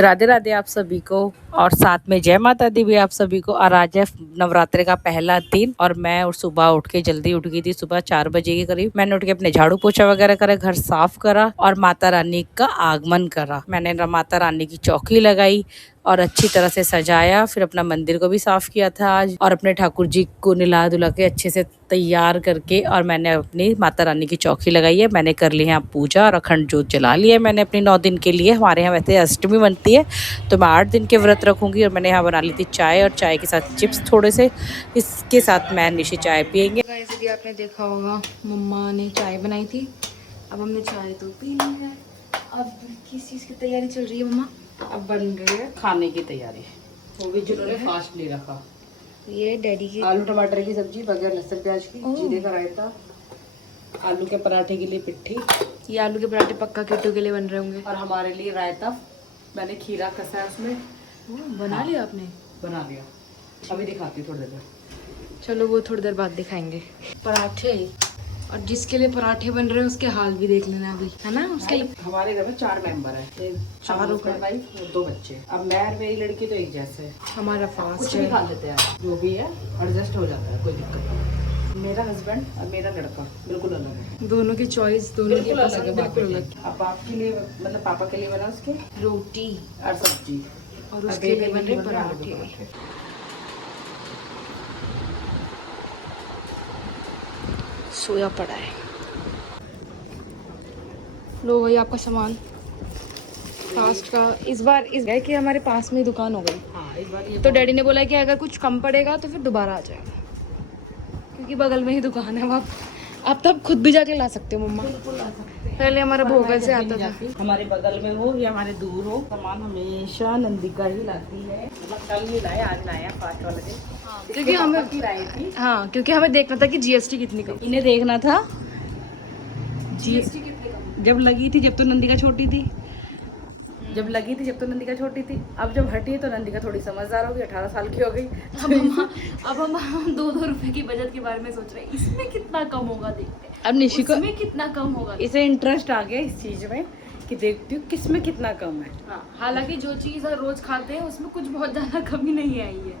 राधे राधे आप सभी को और साथ में जय माता दी भी आप सभी को। और आज है नवरात्रि का पहला दिन और मैं और सुबह उठ के जल्दी उठ गई थी। सुबह 4 बजे के करीब मैंने उठ के अपने झाड़ू पोछा वगैरह करा, घर साफ करा और माता रानी का आगमन करा। मैंने माता रानी की चौकी लगाई और अच्छी तरह से सजाया। फिर अपना मंदिर को भी साफ किया था आज और अपने ठाकुर जी को नहला धुला के अच्छे से तैयार करके और मैंने अपनी माता रानी की चौकी लगाई है। मैंने कर ली है पूजा और अखंड जोत जला ली है मैंने अपनी 9 दिन के लिए। हमारे यहाँ वैसे अष्टमी बनती है तो मैं 8 दिन के व्रत रखूँगी। और मैंने यहाँ बना ली थी चाय और चाय के साथ चिप्स थोड़े से, इसके साथ मैं निशी चाय पियेंगे। जैसे कि आपने देखा होगा मम्मा ने चाय बनाई थी, अब हमने चाय तो पी ली है। अब किस चीज़ की तैयारी चल रही है मम्मा? अब बन रही है खाने की तैयारी, वो भी जिन्होंने फास्ट ले रखा। ये डैडी की आलू टमाटर की सब्जी बगैर लहसुन प्याज की, जीरे का रायता, आलू के पराठे के लिए पिट्ठी। ये आलू के पराठे पक्का किट्टू के लिए बन रहे होंगे। और हमारे लिए रायता, मैंने खीरा कसा है उसमें। बना लिया आपने? बना लिया, अभी दिखाती हूँ थोड़ी देर में। चलो वो थोड़ी देर बाद दिखाएंगे। पराठे, और जिसके लिए पराठे बन रहे हैं उसके हाल भी देख लेना अभी, है ना? उसके लिए हमारे घर में 4 मेंबर है, 4 वाइफ और 2 बच्चे। अब मैं और मेरी लड़की तो एक जैसे है। हमारा कुछ फास्ट भी है। खा लेते हैं, जो भी है एडजस्ट हो जाता है, कोई दिक्कत नहीं। मेरा हस्बैंड और मेरा लड़का बिल्कुल अलग है, दोनों की चॉइस, दोनों की पसंद बिल्कुल अलग। अब आपके लिए मतलब पापा के लिए बना उसके रोटी और सब्जी और उसके लिए बन रहे पराठे। सोया पड़ा है। लो भाई आपका सामान फास्ट का। इस बार है कि हमारे पास में ही दुकान हो गई। हाँ, इस बार ये तो डैडी ने बोला कि अगर कुछ कम पड़ेगा तो फिर दोबारा आ जाएगा, क्योंकि बगल में ही दुकान है। आप तब खुद भी जाके ला सकते हो मम्मा। पहले हमारा भोगल से आता था। हमारे बगल में हो या हमारे दूर हो, सामान हमेशा नंदिका ही लाती है। मतलब कल ही लाए, आज लाया फास्ट वाले दिन, क्योंकि हमें लाई थी। हाँ, क्योंकि हमें देखना था कि जीएसटी कितनी कम। इन्हें देखना था जीएसटी कितनी कम जब लगी थी, जब तो नंदिका छोटी थी। जब लगी थी जब तो नंदिका छोटी थी, अब जब हटी है तो नंदिका थोड़ी समझदार हो गई, 18 साल की हो गई। अब हम 2-2 रुपए की बचत के बारे में सोच रहे हैं, इसमें कितना कम होगा देखते हैं। अब निशी को इसमें कितना कम होगा, इसे इंटरेस्ट आ गया इस चीज में कि देखती हूँ किसमें कितना कम है। हाँ, हालांकि जो चीज़ रोज खाते हैं उसमें कुछ बहुत ज़्यादा कमी नहीं आई है।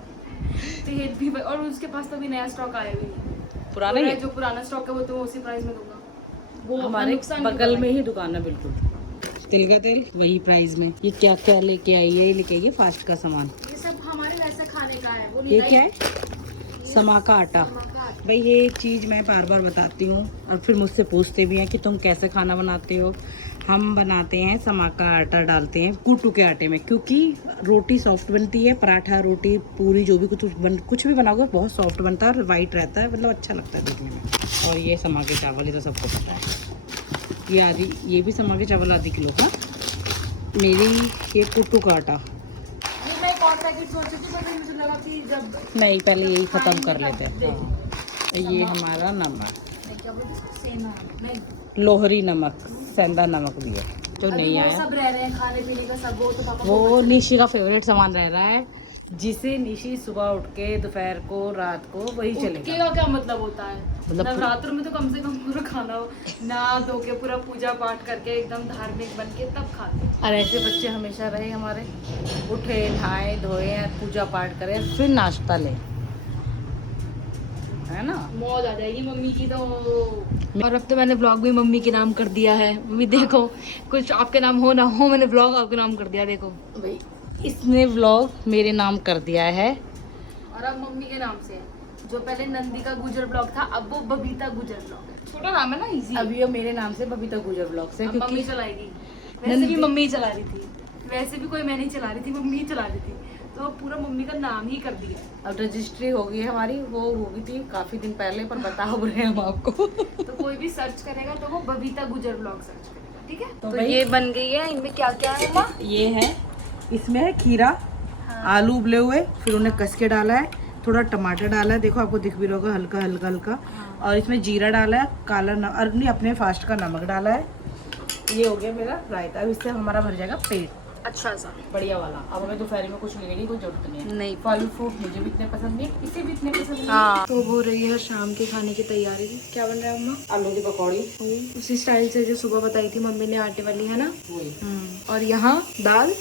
तेल भी, और उसके पास तो अभी नया स्टॉक आया भी नहीं, पुराना ही है। जो पुराना स्टॉक है वो तो उसी प्राइस में दूंगा। वो हमारे बगल में ही दुकान है बिल्कुल, तिल का तेल वही प्राइस में। ये क्या क्या लेके आई है? लेके आई है फास्ट का सामान। ये सब हमारे वैसे खाने का है। वो ये क्या है? समा का आटा। भाई ये चीज़ मैं बार बार बताती हूँ और फिर मुझसे पूछते भी हैं कि तुम कैसे खाना बनाते हो। हम बनाते हैं समा का आटा, डालते हैं कुट्टू के आटे में, क्योंकि रोटी सॉफ्ट बनती है। पराठा, रोटी, पूरी, जो भी कुछ भी बनाओगे बहुत सॉफ्ट बनता है और वाइट रहता है, मतलब अच्छा लगता है देखने में। और ये समा के चावल, ये तो सबको पता है। ये भी समा के चावल आधी किलो का। मेरी ये कुट्टू का आटा नहीं, पहले यही ख़त्म कर लेते हैं। हाँ। ये हमारा नमक, लोहरी नमक, सेंधा नमक भी है तो नहीं आया। सब रह रहे हैं खाने पीने का सब, वो तो पापा वो निशी का फेवरेट सामान रह रहा है, जिसे निशी सुबह उठ के दोपहर को रात को वही चलेगा। का क्या मतलब होता है? मतलब नवरात्र में तो कम से कम पूरा खाना हो, नहा धो के पूरा पूजा पाठ करके एकदम धार्मिक बन के तब खाते हैं। और ऐसे बच्चे हमेशा रहे हमारे, उठे, नहाए धोए, पूजा पाठ करें, फिर नाश्ता लें, है ना? मौज आ जाएगी मम्मी की तो। और अब तो मैंने व्लॉग भी मम्मी के नाम कर दिया है। मम्मी देखो, कुछ आपके नाम हो ना हो, मैंने व्लॉग आपके नाम कर दिया। देखो भाई, इसने व्लॉग मेरे नाम कर दिया है और अब मम्मी के नाम से है। जो पहले नंदिका गुजर ब्लॉग था, अब वो बबीता गुजर ब्लॉग है। छोटा नाम है ना, इजी। अभी वो मेरे नाम से बबीता गुजर ब्लॉग से, क्योंकि मम्मी चलाएगी। वैसे भी मम्मी ही चला रही थी, वैसे भी कोई मैं नहीं चला रही थी, मम्मी ही चला रही थी, तो पूरा मम्मी का नाम ही कर दिया। अब रजिस्ट्री हो गई है हमारी, वो हो गई थी काफी दिन पहले, पर बता रहे हैं हम आपको। तो कोई भी सर्च करेगा तो वो बबीता गुजर ब्लॉग सर्च करेगा, ठीक है? तो तो ये बन गई है। इनमें क्या क्या है मम्मा? ये है, इसमें है खीरा, आलू उबले हुए, फिर उन्हें कस के डाला है, थोड़ा टमाटर डाला है, देखो आपको दिख भी रहा होगा, हल्का हल्का हल्का। और इसमें जीरा डाला है, काला नमक, नहीं अपने फास्ट का नमक डाला है। ये हो गया मेरा रायता। अब इससे हमारा भर जाएगा पेट, अच्छा सा बढ़िया वाला। अब हमें दोपहर में कुछ लेने की कोई जरूरत नहीं है। नहीं, फल फ्रूट मुझे भी इतने पसंद नहीं, इसे भी इतने पसंद नहीं। हाँ। तो हो रही है शाम के खाने की तैयारी। क्या बन रहा है मम्मा? आलू की पकौड़ी, उसी स्टाइल से जो सुबह बताई थी मम्मी ने, आटे वाली, है ना? वही। और यहाँ दाल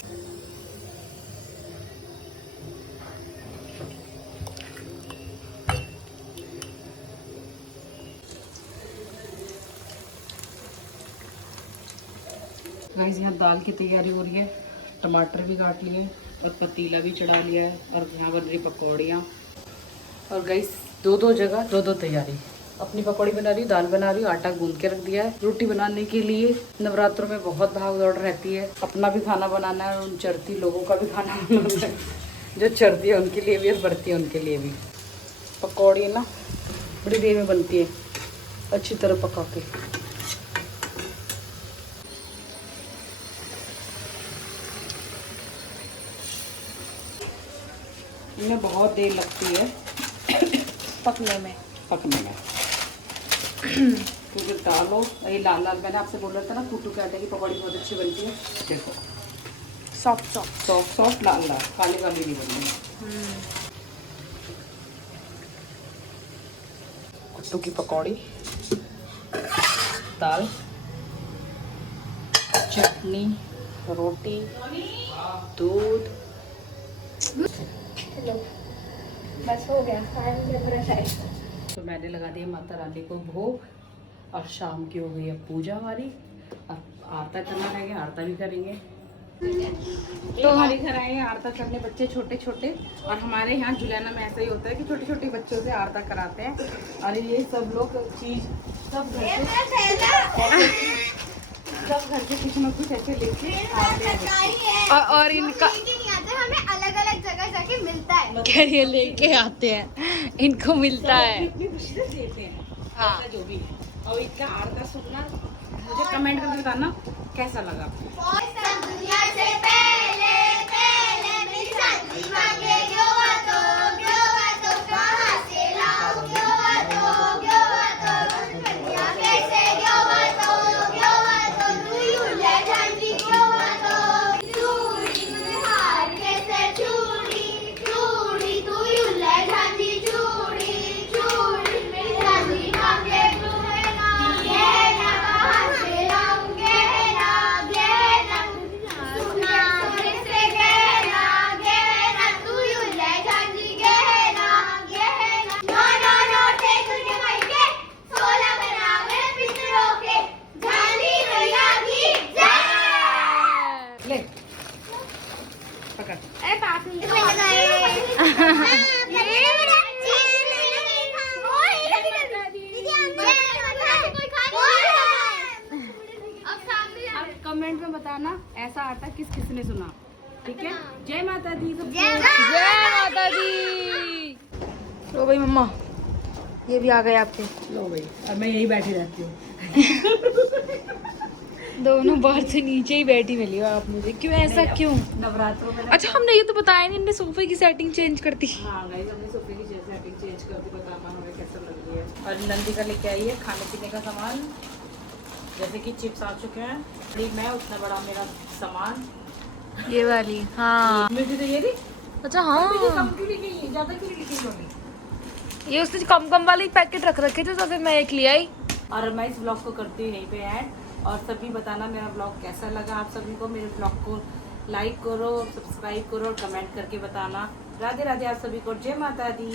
गाइस यहाँ दाल की तैयारी हो रही है, टमाटर भी काट लिए और पतीला भी चढ़ा लिया है और यहाँ बन रही पकौड़ियाँ। और गाइस दो जगह दो तैयारी, अपनी पकौड़ी बना रही हूँ, दाल बना रही हूँ, आटा गूंद के रख दिया है रोटी बनाने के लिए। नवरात्रों में बहुत भाग दौड़ रहती है, अपना भी खाना बनाना है, उन चढ़ती लोगों का भी खाना बनाना है, जो चढ़ती है उनके लिए भी और बढ़ती है उनके लिए भी। पकौड़ी ना बड़ी देर में बनती है, अच्छी तरह पका के। इनमें बहुत देर लगती है पकने में। क्योंकि डालो ये लाल लाल, मैंने आपसे बोल रहा था ना कुटू के आटे की पकौड़ी बहुत अच्छी बनती है। देखो सॉफ्ट लाल लाल, काली वाली नहीं बनती। कुट्टू की पकौड़ी, दाल, चटनी, रोटी, दूध। बस हो गया। तो मैंने लगा दिया माता रानी को भोग और शाम की हो गई अब पूजा हमारी। अब आरता करना रह गया, आरता भी करेंगे। तो हमारे घर आए हैं आरता करने बच्चे छोटे छोटे, और हमारे यहाँ जुलियाना में ऐसा ही होता है कि छोटे छोटे बच्चों से आरता कराते हैं। और ये सब लोग चीज सब घर से कुछ ना कुछ ऐसे लेके आते हैं। और इनका हमें अलग अलग जगह जाके मिलता है। कैरियर लेके आते हैं, इनको मिलता है। अपनी खुशी से देते हैं, हाँ। ऐसा जो भी है। और इनका आरता सुनना मुझे कमेंट करके बताना कैसा लगा आपको। और सब दुनिया से पहले पहले मेरी शादी मांगे ग्योवा तो कहाँ से लाऊं ग्योवा तो दुनिया कैसे ग्योवा तो तू ले झांझी ग्योवा तो चूड़ी हार कैसे चूड़ी चूड़ी तू ले झांझी चूड़ी चूड़ी मेरी झांझी मांगे गहना गहना कहाँ से लाऊं गहना गहना सुना सोने से गहना गहना तू ले झांझी गहना गहना नो टेक के भाई के 16 बनावे पितरों के झांझी भैया की जय। ले पकड़। अरे पास में अब कमेंट में बताना ऐसा आरता किस किस ने सुना, ठीक है। जय माता दी सबको। जय माता दी। लो भाई मम्मा, ये भी आ गए आपके। लो भाई, अब मैं यही बैठी रहती हूँ। दोनों बाहर से नीचे ही बैठी मिली हो आप मुझे, क्यों ऐसा क्यों? नवरात्रों में अच्छा हमने ये तो बताया नहीं, इनने सोफे की सेटिंग चेंज कर दी। हाँ गाइस, हमने सोफे की सेटिंग चेंज कर दी, बताना हमें कैसा लग रही है। और नंदी का लेके आई है खाने पीने का सामान, जैसे कि चिप्स आ चुके हैं, बड़ी मैं उतना बड़ा मेरा सामान। ये वाली हाँ। मीठी तो ये थी। अच्छा ये हाँ, कम क्यों लिखी, ज्यादा क्यों लिखी होगी। ये उसने कम वाले पैकेट रख रखे थे तो फिर मैं एक ले आई। और मैं इस ब्लॉग को करती हूँ यहीं पे ऐड, और सभी बताना मेरा ब्लॉग कैसा लगा आप सभी को। मेरे ब्लॉग को लाइक करो, सब्सक्राइब करो और कमेंट करके बताना। राधे राधे आप सभी को। जय माता दी।